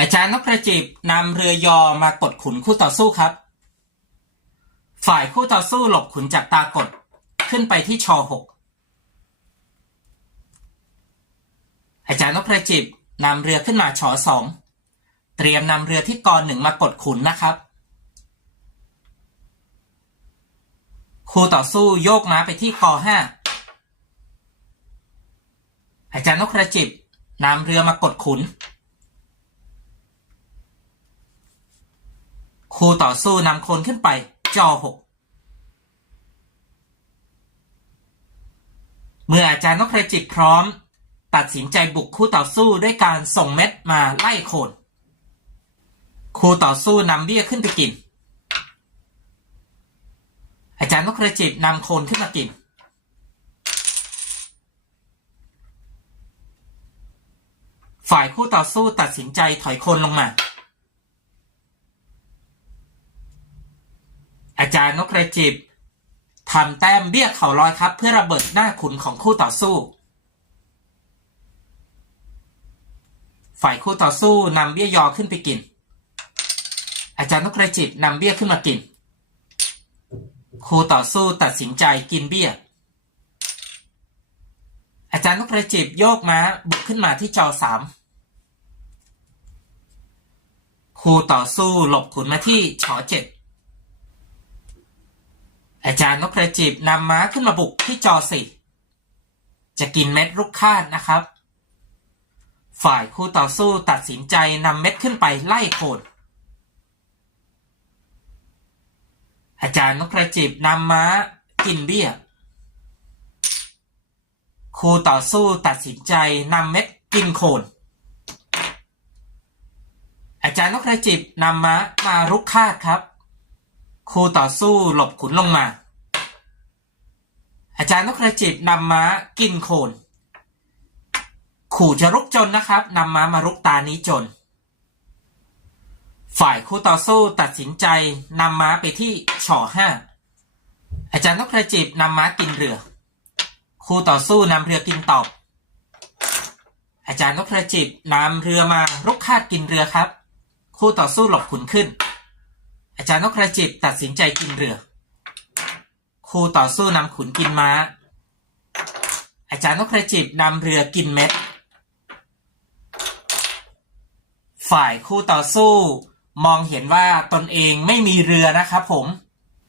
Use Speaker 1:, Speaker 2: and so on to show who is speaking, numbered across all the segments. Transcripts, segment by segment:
Speaker 1: อาจา
Speaker 2: รย์นพกระจิบนำเรือยอมากดขุนคู่ต่อสู้ครับ ฝ่ายคู่ต่อสู้หลบขุนจากตากดขึ้นไปที่ชอหกอาจารย์นพกระจิบนำเรือขึ้นมาชอสองเตรียมนำเรือที่กอหนึ่งมากดขุนนะครับ คู่ต่อสู้โยกม้าไปที่กอห้าอาจารย์นพกระจิบนำเรือมากดขุนครูต่อสู้นำคนขึ้นไปจอหกเมื่ออาจารย์นกกระจิตพร้อม ตัดสินใจบุกคู่ต่อสู้ด้วยการส่งเม็ดมาไล่โคนครูต่อสู้นำเบี้ยขึ้นไปกิน อาจารย์นกกระจิตนำโคนขึ้นมากิน ฝ่ายคู่ต่อสู้ตัดสินใจถอยโคนลงมา อาจารย์นกกระจิบทำแต้มเบี้ยเข่าลอยครับ เพื่อระเบิดหน้าขุนของคู่ต่อสู้ ฝ่ายคู่ต่อสู้นำเบี้ยยอขึ้นไปกิน อาจารย์นกกระจิบนำเบี้ยขึ้นมากิน คู่ต่อสู้ตัดสินใจกินเบี้ย อาจารย์นกกระจิบโยกม้าบุกขึ้นมาที่จอสามคู่ต่อสู้หลบขุนมาที่ชอเจ็ดอาจารย์นกกระจิบนำม้าขึ้นมาบุกที่จอสี่จะกินเม็ดลูกคาดนะครับ ฝ่ายคู่ต่อสู้ตัดสินใจนำเม็ดขึ้นไปไล่โคน อาจารย์นกกระจิบนำม้ากินเบี้ย ครูต่อสู้ตัดสินใจนำเม็ดกินโคน อาจารย์นกกระจิบนำม้ามารุกคาดครับ ครูต่อสู้หลบขุนลงมา อาจารย์นกกระจิบนำม้ากินโคน ขู่จะรุกจนนะครับนำม้ามารุกตานี้จน ฝ่ายคู่ต่อสู้ตัดสินใจนำม้าไปที่ช่อห้าอาจารย์นกกระจิบนำม้ากินเรือ คู่ต่อสู้นำเรือกินตอบ อาจารย์นกกระจิบนำเรือมารุกคาดกินเรือครับ คู่ต่อสู้หลบขุนขึ้น อาจารย์นกกระจิบตัดสินใจกินเรือ คู่ต่อสู้นำขุนกินม้า อาจารย์นกกระจิบนำเรือกินเม็ด ฝ่ายคู่ต่อสู้ มองเห็นว่าตนเองไม่มีเรือนะครับผม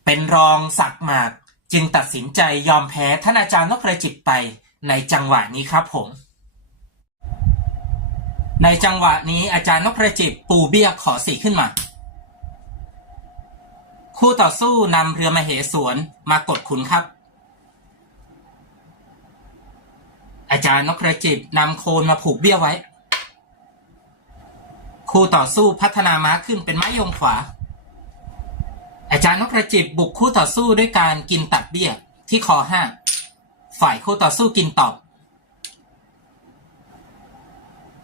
Speaker 2: เป็นรองสักหมาก จึงตัดสินใจยอมแพ้ท่านอาจารย์นกกระจิบไปในจังหวะนี้ครับผม ในจังหวะนี้อาจารย์นกกระจิบปูเบี้ยขอสีขึ้นมาคู่ต่อสู้นำเรือมาเหสวนมากดขุนครับ อาจารย์นกกระจิบนำโคนมาผูกเบี้ยไว้ คู่ต่อสู้พัฒนาม้าขึ้นเป็นไม้ยงขวา อาจารย์นกกระจิบบุกคู่ต่อสู้ด้วยการกินตัดเบี้ยที่คอห้าฝ่ายคู่ต่อสู้กินตอบ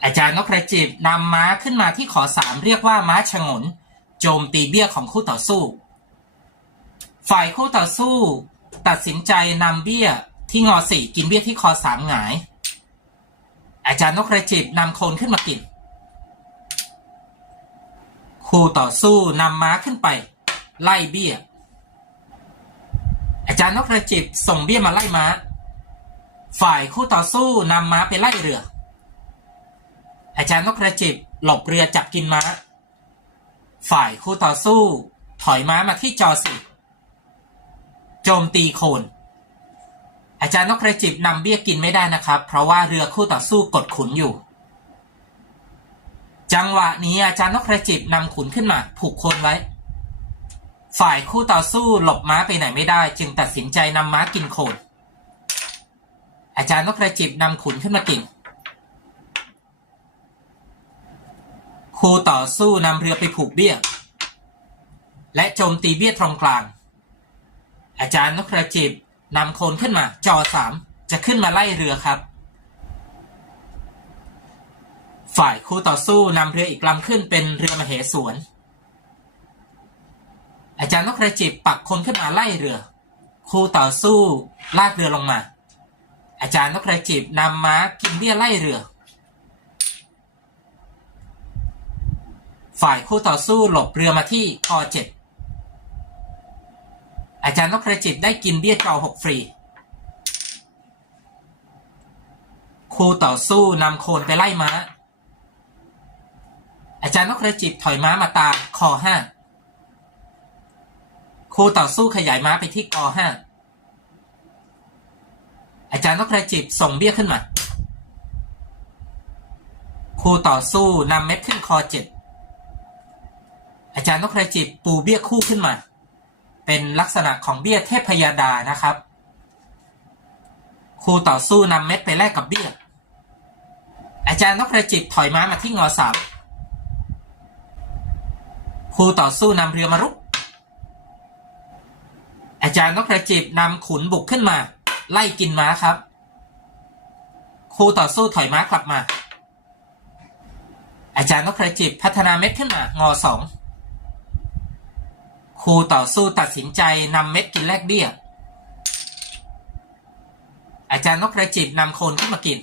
Speaker 2: อาจารย์นกกระจิบนำม้าขึ้นมาที่ขอสามเรียกว่าม้าฉงน โจมตีเบี้ยของคู่ต่อสู้ ฝ่ายคู่ต่อสู้ ตัดสินใจนำเบี้ยที่งอสี่กินเบี้ยที่คอสามหงาย อาจารย์นกกระจิบนำโคนขึ้นมากิน คู่ต่อสู้นำม้าขึ้นไป ไล่เบี้ย อาจารย์นกกระจิบส่งเบี้ยมาไล่ม้า ฝ่ายคู่ต่อสู้นำม้าไปไล่เรือ อาจารย์นกกระจิบหลบเรือจับกินม้า ฝ่ายคู่ต่อสู้ ถอยม้ามาที่จอสี่โจมตีโคน อาจารย์นกกระจิบนำเบี้ยกินไม่ได้นะครับ เพราะว่าเรือคู่ต่อสู้กดขุนอยู่ จังหวะนี้อาจารย์นกกระจิบนำขุนขึ้นมา ผูกโคนไว้ ฝ่ายคู่ต่อสู้หลบม้าไปไหนไม่ได้ จึงตัดสินใจนำม้ากินโคน อาจารย์นกกระจิบนำขุนขึ้นมากินคู่ต่อสู้นำเรือไปผูกเบี้ย และโจมตีเบี้ยตรงกลาง อาจารย์นกกระจิบนำโคนขึ้นมาจอสามจะขึ้นมาไล่เรือครับ ฝ่ายคู่ต่อสู้นำเรืออีกลำขึ้นเป็นเรือมเหสวน อาจารย์นกกระจิบปักคนขึ้นมาไล่เรือ คู่ต่อสู้ลากเรือลงมา อาจารย์นกกระจิบนำม้ากินเบี้ยไล่เรือ ฝ่ายคู่ต่อสู้หลบเรือมาที่คอเจ็ดอาจารย์นกกระจิบได้กินเบี้ยจอหกฟรีคู่ต่อสู้นำโคนไปไล่ม้า อาจารย์นกกระจิบถอยม้ามาตามคอห้าคู่ต่อสู้ขยายม้าไปที่กอห้าอาจารย์นกกระจิบส่งเบี้ยขึ้นมา คู่ต่อสู้นำเม็ดขึ้นคอเจ็ดอาจารย์นกกระจิบปูเบี้ยคู่ขึ้นมา เป็นลักษณะของเบี้ยเทพพยาดานะครับคู่ต่อสู้นำเม็ดไปแลกกับเบี้ย อาจารย์นกกระจิบถอยม้ามาที่งอสาม คู่ต่อสู้นำเรือมารุก อาจารย์นกกระจิบนำขุนบุกขึ้นมา ไล่กินม้าครับ คู่ต่อสู้ถอยม้ากลับมา อาจารย์นกกระจิบพัฒนาเม็ดขึ้นมางอสองคู่ต่อสู้ตัดสินใจนำเม็ดกินแลกเบี้ย อาจารย์นกกระจิบนำโคนขึ้นมากิน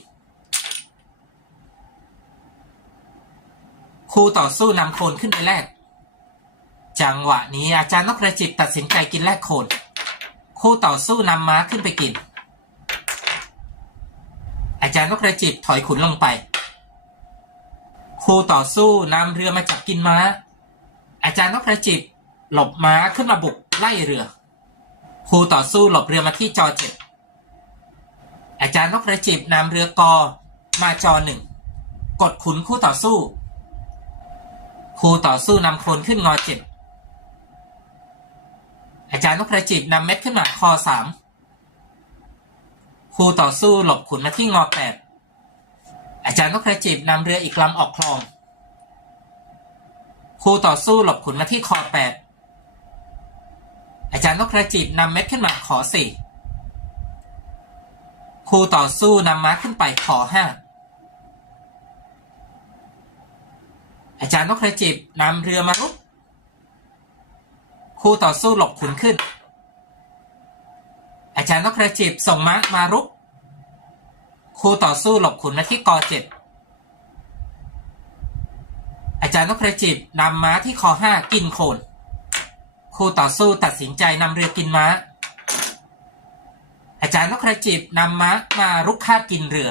Speaker 2: คู่ต่อสู้นำโคนขึ้นไปแลก จังหวะนี้อาจารย์นกกระจิบตัดสินใจกินแลกโคนคู่ต่อสู้นำม้าขึ้นไปกิน อาจารย์นกกระจิบถอยขุนลงไป คู่ต่อสู้นำเรือมาจับกินม้า อาจารย์นกกระจิบหลบม้าขึ้นมาบุกไล่เรือ คู่ต่อสู้หลบเรือมาที่จอเจ็ดอาจารย์นกกระจิบนำเรือกอมาจอหนึ่งกดขุนคู่ต่อสู้ คู่ต่อสู้นำโคนขึ้นงอเจ็ดาจารย์นกกระจิบนำเม็ดขึ้นมาคอสามคู่ต่อสู้หลบขุนมาที่งอแปดอาจารย์นกกระจิบนำเรืออีกลำออกคลอง คู่ต่อสู้หลบขุนมาที่คอแปดอาจารย์นกกระจิบนำเม็ดขึ้นมาขอสี่คู่ต่อสู้นำม้าขึ้นไปขอห้าอาจารย์นกกระจิบนำเรือมารุก คู่ต่อสู้หลบขุนขึ้น อาจารย์นกกระจิบส่งม้ามารุก คู่ต่อสู้หลบขุนมาที่กอเจ็ดอาจารย์นกกระจิบนำม้าที่คอห้ากินโคน คู่ต่อสู้ตัดสินใจนำเรือกินม้า อาจารย์นกกระจิบนำม้ามารุกคากินเรือ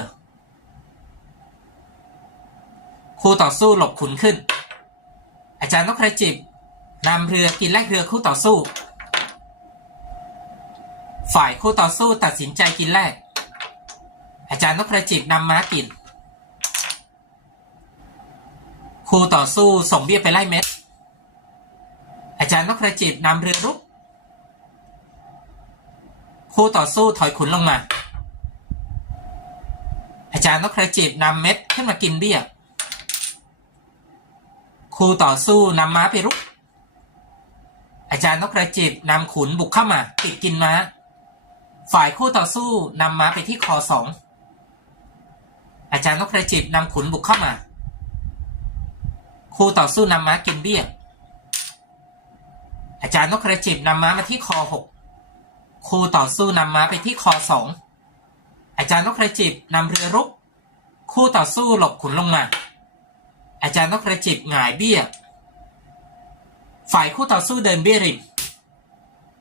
Speaker 2: คู่ต่อสู้หลบขุนขึ้น อาจารย์นกกระจิบ นำเรือกินแลกเรือคู่ต่อสู้ ฝ่ายคู่ต่อสู้ตัดสินใจกินแลกอาจารย์นกกระจิบนำม้ากิน คู่ต่อสู้ส่งเบี้ยไปไล่เม็ด อาจารย์นกกระจิบนำเรือรุก คู่ต่อสู้ถอยขุนลงมา อาจารย์นกกระจิบนำเม็ดขึ้นมากินเบี้ย คู่ต่อสู้นำม้าไปรุก อาจารย์นกกระจิบนำขุนบุกเข้ามาติดกินม้า ฝ่ายคู่ต่อสู้นำม้าไปที่คอสองอาจารย์นกกระจิบนำขุนบุกเข้ามา คู่ต่อสู้นำม้ากินเบี้ยอาจารย์นกกระจิบนำม้ามาที่คอหกคู่ต่อสู้นำม้าไปที่คอสองอาจารย์นกกระจิบนำเรือรุก คู่ต่อสู้หลบขุนลงมา อาจารย์นกกระจิบหงายเบี้ย ฝ่ายคู่ต่อสู้เดินเบี้ยริม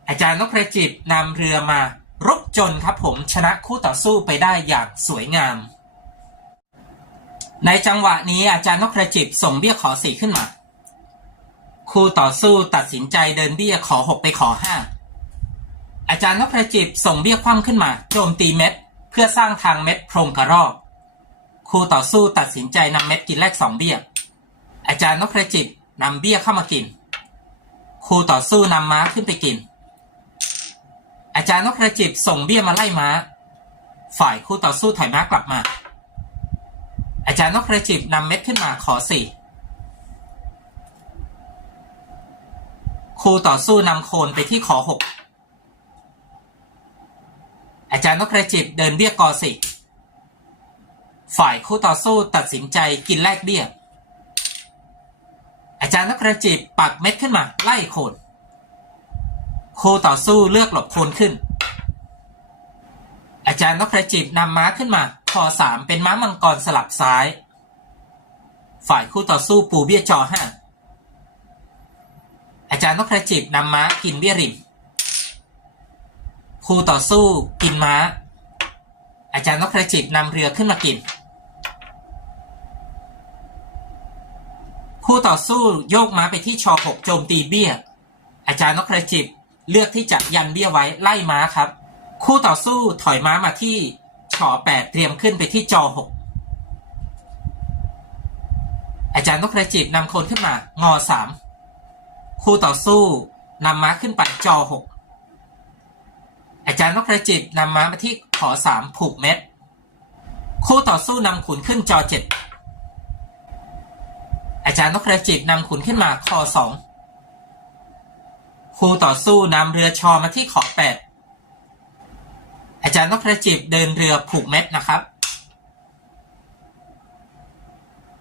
Speaker 2: อาจารย์นกกระจิบนำเรือมารบจนครับผมชนะคู่ต่อสู้ไปได้อย่างสวยงาม ในจังหวะนี้อาจารย์นกกระจิบส่งเบี้ยขอสี่ขึ้นมา คู่ต่อสู้ตัดสินใจเดินเบี้ยขอหกไปขอห้าอาจารย์นพประจิตส่งเบี้ยคว่ำขึ้นมาโจมตีเม็ด เพื่อสร้างทางเม็ดโพรงกระรอกคู่ต่อสู้ตัดสินใจนำเม็ดกินแลกสองเบี้ย อาจารย์นพประจิตนำเบี้ยเข้ามากิน คู่ต่อสู้นำม้าขึ้นไปกิน อาจารย์นพประจิตส่งเบี้ยมาไล่ม้า ฝ่ายคู่ต่อสู้ถอยม้ากลับมา อาจารย์นพประจิตนำเม็ดขึ้นมาขอสี่คู่ต่อสู้นำโคนไปที่ขอหกอาจารย์นกกระจิบเดินเบี้ยกอสิฝ่ายคู่ต่อสู้ตัดสินใจกินแลกเบี้ย อาจารย์นกกระจิบปักเม็ดขึ้นมา ไล่โคนคู่ต่อสู้เลือกหลบโคนขึ้น อาจารย์นกกระจิบนำม้าขึ้นมาคอสามเป็นม้ามังกรสลับซ้าย ฝ่ายคู่ต่อสู้ปูเบี้ยจอห้าอาจารย์นกกระจิบนำม้ากินเบี้ยริมคู่ต่อสู้กินม้า อาจารย์นกกระจิบนำเรือขึ้นมากิน คู่ต่อสู้โยกม้าไปที่ชอหกโจมตีเบี้ย อาจารย์นกกระจิบเลือกที่จะยันเบี้ยไว้ไล่ม้าครับ คู่ต่อสู้ถอยม้ามาที่ชอแปดเตรียมขึ้นไปที่จอหกอาจารย์นกกระจิบนำคนขึ้นมางอสามคู่ต่อสู้นำม้าขึ้นไปจอหกอาจารย์นกกระจิบนำม้ามาที่ขอสามผูกเม็ดคู่ต่อสู้นำขุนขึ้นจอเจ็ด อาจารย์นกกระจิบนำขุนขึ้นมาคอสองคู่ต่อสู้นำเรือชอมาที่ขอแปดอาจารย์นกกระจิบเดินเรือผูกเม็ดนะครับ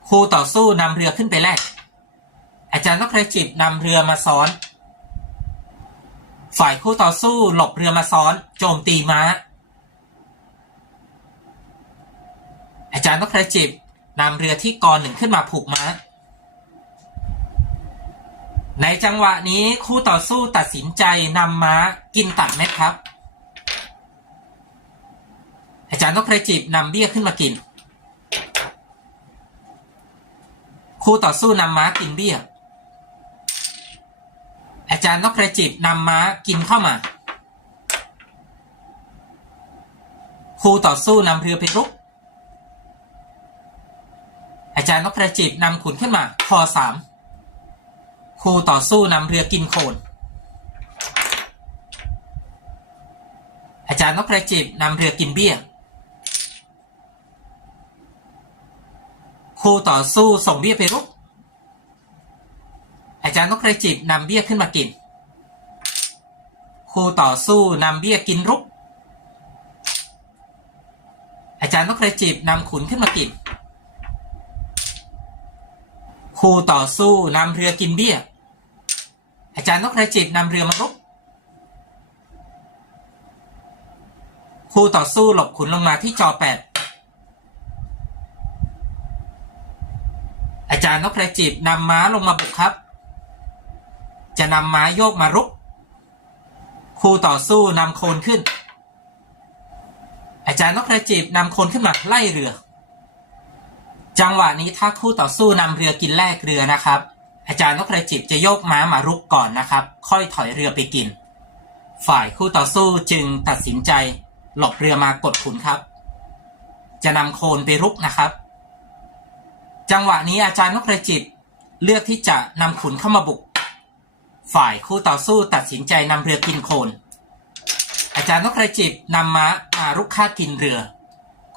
Speaker 2: คู่ต่อสู้นำเรือขึ้นไปแลกอาจารย์นกกระจิบนำเรือมาซ้อน ฝ่ายคู่ต่อสู้หลบเรือมาซ้อน โจมตีม้า อาจารย์นกกระจิบนำเรือที่กอหนึ่งขึ้นมาผูกม้า ในจังหวะนี้คู่ต่อสู้ตัดสินใจนำม้ากินตัดเม็ดครับ อาจารย์นกกระจิบนำเบี้ยขึ้นมากิน คู่ต่อสู้นำม้ากินเบี้ย อาจารย์นกกระจิบนำม้ากินเข้ามา คู่ต่อสู้นำเรือไปรุก อาจารย์นกกระจิบนำขุนขึ้นมาคอสาม คู่ต่อสู้นำเรือกินโคนอาจารย์นกกระจิบนำเรือกินเบี้ยคู่ต่อสู้ส่งเบี้ยไปรุก อาจารย์นกกระจิบนำเบี้ยขึ้นมากิน คู่ต่อสู้นำเบี้ยกินรุก อาจารย์นกกระจิบนำขุนขึ้นมากิน คู่ต่อสู้นำเรือกินเบี้ย อาจารย์นกกระจิบนำเรือมารุกคู่ต่อสู้หลบขุนลงมาที่จอแปดอาจารย์นกกระจิบนำม้าลงมาบุกครับ จะนำม้าโยกมารุก คู่ต่อสู้นำโคนขึ้น อาจารย์นกกระจิบนำโคนขึ้นมาไล่เรือ จังหวะนี้ถ้าคู่ต่อสู้นำเรือกินแลกเรือนะครับ อาจารย์นกกระจิบจะโยกม้ามารุกก่อนนะครับ ค่อยถอยเรือไปกิน ฝ่ายคู่ต่อสู้จึงตัดสินใจ หลบเรือมากดขุนครับ จะนำโคนไปรุกนะครับ จังหวะนี้อาจารย์นกกระจิบเลือกที่จะนำขุนเข้ามาบุก ฝ่ายคู่ต่อสู้ตัดสินใจนำเรือกินโคน อาจารย์นกกระจิบนำม้ามารุกฆ่ากินเรือ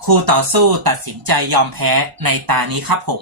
Speaker 2: คู่ต่อสู้ตัดสินใจยอมแพ้ในตานี้ครับผม